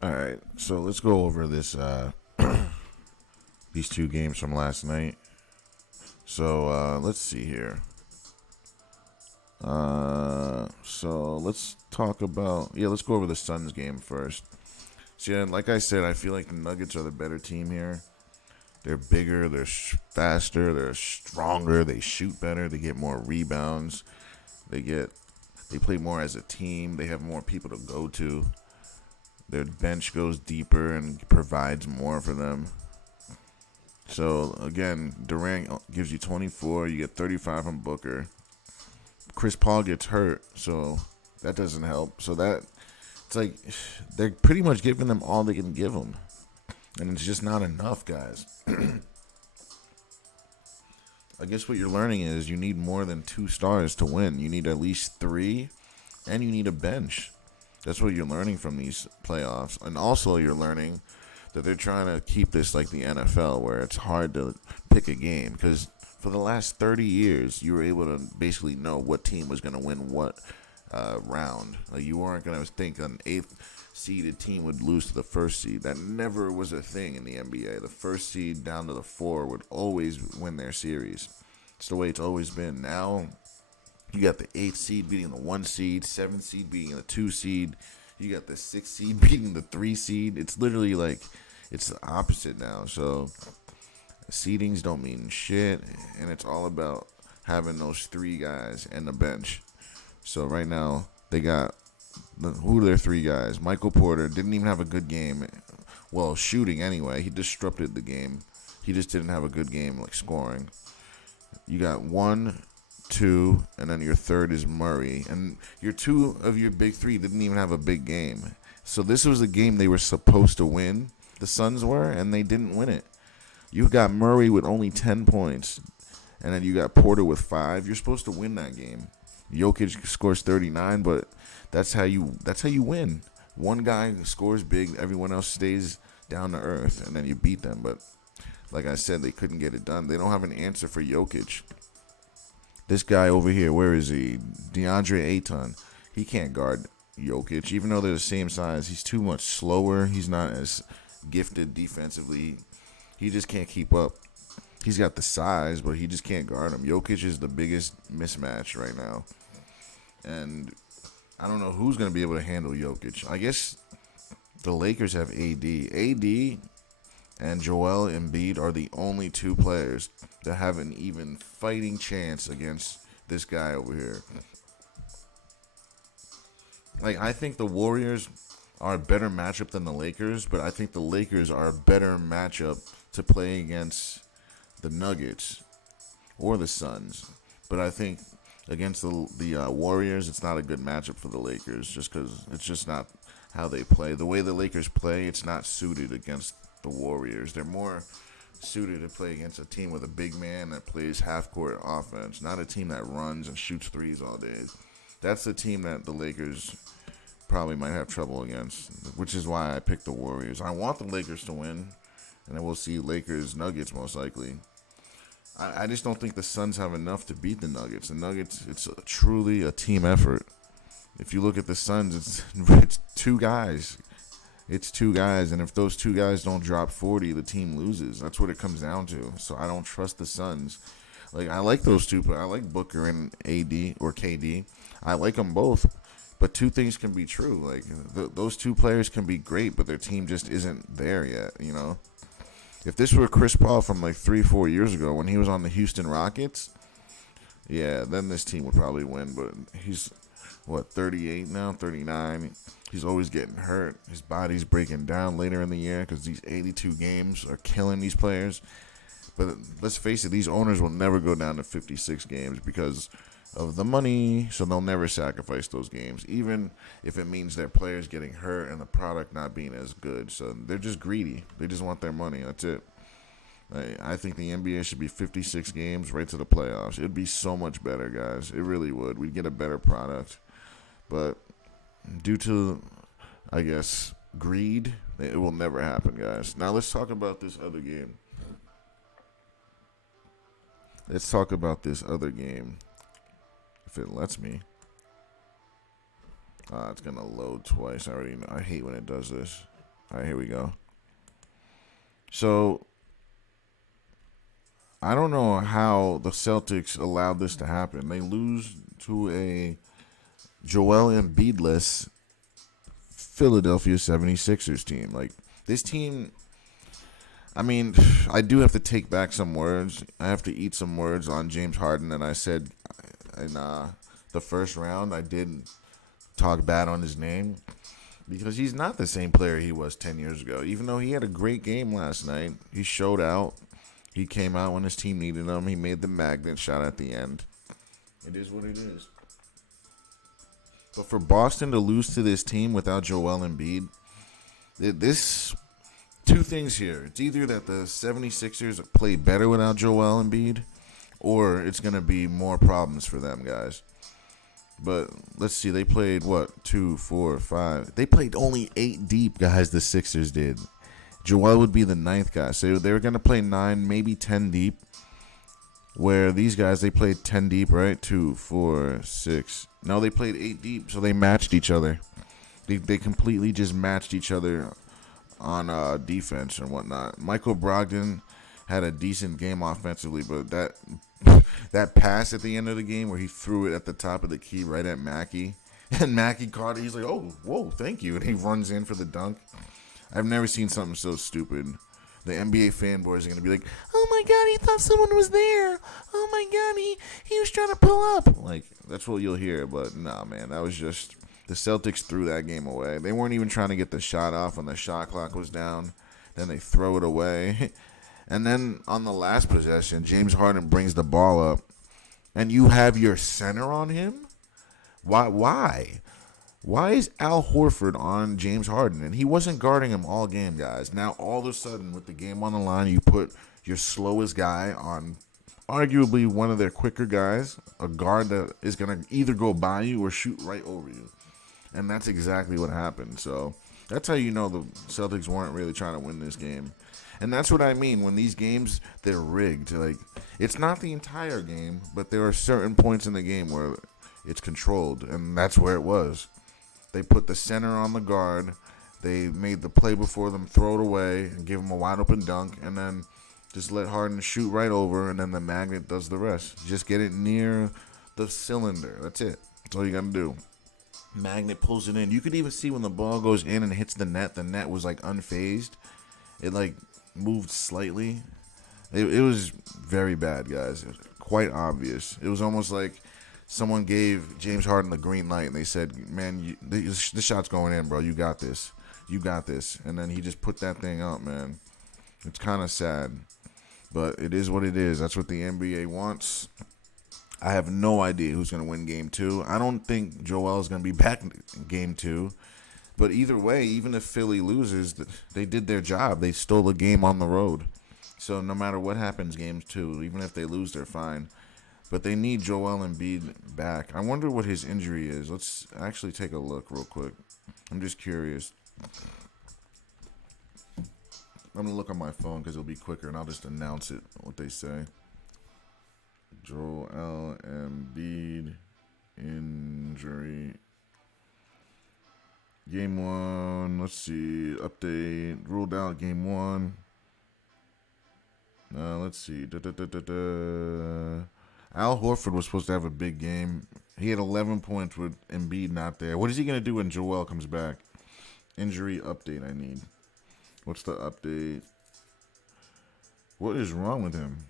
All right, so let's go over this these two games from last night. So let's see here. So let's talk about let's go over the Suns game first. See, like I said, I feel like the Nuggets are the better team here. They're bigger, they're faster, they're stronger, they shoot better, they get more rebounds, they get they play more as a team, they have more people to go to. Their bench goes deeper and provides more for them. So again, Durant gives you 24. You get 35 from Booker. Chris Paul gets hurt, so that doesn't help. So that it's like they're pretty much giving them all they can give them, and it's just not enough, guys. I guess what you're learning is you need more than two stars to win. You need at least three, and you need a bench. That's what you're learning from these playoffs, and also you're learning that they're trying to keep this like the NFL, where it's hard to pick a game because for the last 30 years, you were able to basically know what team was going to win what round. Like you weren't going to think an eighth seeded team would lose to the first seed. That never was a thing in the NBA. The first seed down to the four would always win their series. It's the way it's always been. Now you got the eighth seed beating the one seed, seventh seed beating the two seed. You got the sixth seed beating the three seed. It's literally like it's the opposite now. So seedings don't mean shit, and it's all about having those three guys and the bench. So right now they got who are their three guys? Michael Porter didn't even have a good game. Well, shooting anyway. He disrupted the game. He just didn't have a good game like scoring. You got one, two, and then your third is Murray. And your two of your big three didn't even have a big game. So this was a game they were supposed to win. The Suns were, and they didn't win it. You got Murray with only 10 points, and then you got Porter with 5. You're supposed to win that game. Jokic scores 39, but that's how you win. One guy scores big, everyone else stays down to earth, and then you beat them. But like I said, they couldn't get it done. They don't have an answer for Jokic. This guy over here, where is he? DeAndre Ayton. He can't guard Jokic, even though they're the same size. He's too much slower. He's not as gifted defensively. He just can't keep up. He's got the size, but he just can't guard him. Jokic is the biggest mismatch right now. And I don't know who's going to be able to handle Jokic. I guess the Lakers have AD. AD and Joel Embiid are the only two players that have an even fighting chance against this guy over here. Like, I think the Warriors are a better matchup than the Lakers, but I think the Lakers are a better matchup to play against the Nuggets or the Suns. But I think against the Warriors, it's not a good matchup for the Lakers just because it's just not how they play. The way the Lakers play, it's not suited against the Warriors. They're more suited to play against a team with a big man that plays half-court offense, not a team that runs and shoots threes all day. That's the team that the Lakers probably might have trouble against, which is why I picked the Warriors. I want the Lakers to win, and then we'll see Lakers Nuggets most likely. I just don't think the Suns have enough to beat the Nuggets. The Nuggets, it's truly a team effort. If you look at the Suns, it's two guys. It's two guys, and if those two guys don't drop 40, the team loses. That's what it comes down to. So I don't trust the Suns. Like, I like those two, but I like Booker and AD or KD. I like them both. But two things can be true. Like, those two players can be great, but their team just isn't there yet, you know? If this were Chris Paul from like 3-4 years ago when he was on the Houston Rockets, yeah, then this team would probably win. But he's, 38 now, 39. He's always getting hurt. His body's breaking down later in the year because these 82 games are killing these players. But let's face it, these owners will never go down to 56 games because of the money, so they'll never sacrifice those games, even if it means their players getting hurt and the product not being as good. So they're just greedy. They just want their money. That's it. I think the NBA should be 56 games right to the playoffs. It'd be so much better, guys. It really would. We'd get a better product. But due to, I guess, greed, it will never happen, guys. Now let's talk about this other game. Let's talk about this other game. If it lets me. It's going to load twice. I already know. I hate when it does this. All right, here we go. So I don't know how the Celtics allowed this to happen. They lose to a Joel Embiid-less Philadelphia 76ers team. Like, this team, I mean, I do have to take back some words. I have to eat some words on James Harden. And I said in the first round, I did talk bad on his name because he's not the same player he was 10 years ago. Even though he had a great game last night, he showed out. He came out when his team needed him. He made the magnet shot at the end. It is what it is. But for Boston to lose to this team without Joel Embiid, this two things here. It's either that the 76ers play better without Joel Embiid, or it's going to be more problems for them, guys. But let's see. They played, 2, 4, 5. They played only 8 deep, guys, the Sixers did. Joel would be the 9th guy. So they were going to play 9, maybe 10 deep. Where these guys, they played 10 deep, right? 2, 4, 6. No, they played 8 deep, so they matched each other. They completely just matched each other on defense and whatnot. Michael Brogdon had a decent game offensively, but that pass at the end of the game where he threw it at the top of the key right at Mackey, and Mackey caught it. He's like, oh, whoa, thank you. And he runs in for the dunk. I've never seen something so stupid. The NBA fanboys are going to be like, oh my God, he thought someone was there. Oh my God, he was trying to pull up. Like, that's what you'll hear. But nah, man, that was just, the Celtics threw that game away. They weren't even trying to get the shot off when the shot clock was down. Then they throw it away. And then on the last possession, James Harden brings the ball up. And you have your center on him? Why? Why is Al Horford on James Harden? And he wasn't guarding him all game, guys. Now, all of a sudden, with the game on the line, you put your slowest guy on arguably one of their quicker guys, a guard that is going to either go by you or shoot right over you. And that's exactly what happened. So that's how you know the Celtics weren't really trying to win this game. And that's what I mean. When these games, they're rigged. Like, it's not the entire game, but there are certain points in the game where it's controlled, and that's where it was. They put the center on the guard. They made the play before them throw it away and give him a wide open dunk, and then just let Harden shoot right over, and then the magnet does the rest. Just get it near the cylinder. That's it. That's all you got to do. Magnet pulls it in. You could even see when the ball goes in and hits the net was like unfazed. It like moved slightly. It was very bad, guys. It was quite obvious. It was almost like someone gave James Harden the green light, and they said, man, this shot's going in, bro. You got this. You got this. And then he just put that thing up, man. It's kind of sad. But it is what it is. That's what the NBA wants. I have no idea who's going to win Game 2. I don't think Joel is going to be back in Game 2. But either way, even if Philly loses, they did their job. They stole a game on the road. So no matter what happens Game 2, even if they lose, they're fine. But they need Joel Embiid back. I wonder what his injury is. Let's actually take a look real quick. I'm just curious. I'm going to look on my phone because it'll be quicker, and I'll just announce it, what they say. Joel Embiid injury. Game 1. Let's see. Update. Ruled out Game 1. Let's see. Al Horford was supposed to have a big game. He had 11 points with Embiid not there. What is he going to do when Joel comes back? Injury update I need. What's the update? What is wrong with him?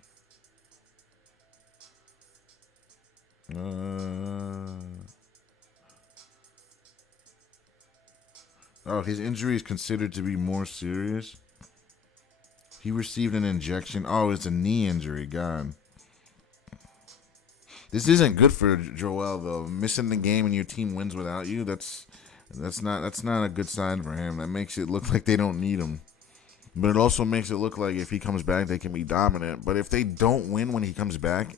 His injury is considered to be more serious. He received an injection. Oh, it's a knee injury. God. This isn't good for Joel though. Missing the game and your team wins without you, that's not a good sign for him. That makes it look like they don't need him. But it also makes it look like if he comes back, they can be dominant. But if they don't win when he comes back,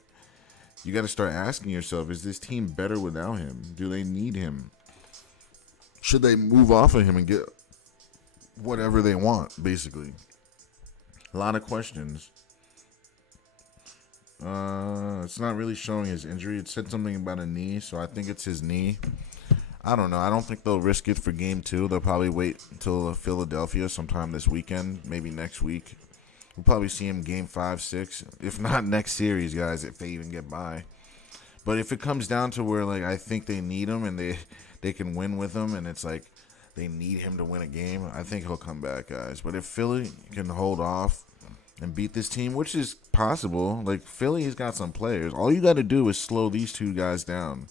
you got to start asking yourself, is this team better without him? Do they need him? Should they move off of him and get whatever they want, basically? A lot of questions. It's not really showing his injury. It said something about a knee, so I think it's his knee. I don't know. I don't think they'll risk it for game 2. They'll probably wait until Philadelphia sometime this weekend, maybe next week. We'll probably see him game 5, 6, if not next series, guys, if they even get by. But if it comes down to where, like, I think they need him and they can win with him, and it's like they need him to win a game, I think he'll come back, guys. But if Philly can hold off and beat this team, which is possible, like, Philly has got some players. All you got to do is slow these two guys down.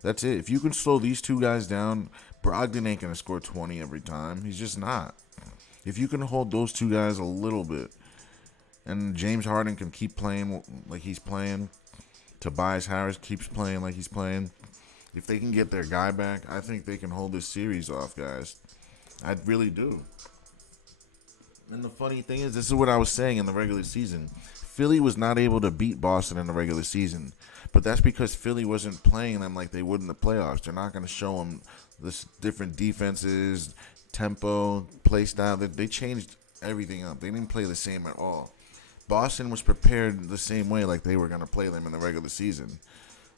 That's it. If you can slow these two guys down, Brogdon ain't going to score 20 every time. He's just not. If you can hold those two guys a little bit, and James Harden can keep playing like he's playing, Tobias Harris keeps playing like he's playing, if they can get their guy back, I think they can hold this series off, guys. I really do. And the funny thing is, this is what I was saying in the regular season. Philly was not able to beat Boston in the regular season. But that's because Philly wasn't playing them like they would in the playoffs. They're not going to show them this different defenses, tempo, play style. They changed everything up. They didn't play the same at all. Boston was prepared the same way like they were going to play them in the regular season.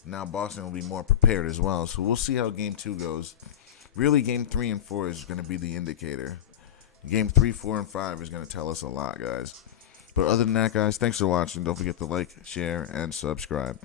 Now Boston will be more prepared as well. So we'll see how Game 2 goes. Really, Game 3 and 4 is going to be the indicator. Game 3, 4, and 5 is going to tell us a lot, guys. But other than that, guys, thanks for watching. Don't forget to like, share, and subscribe.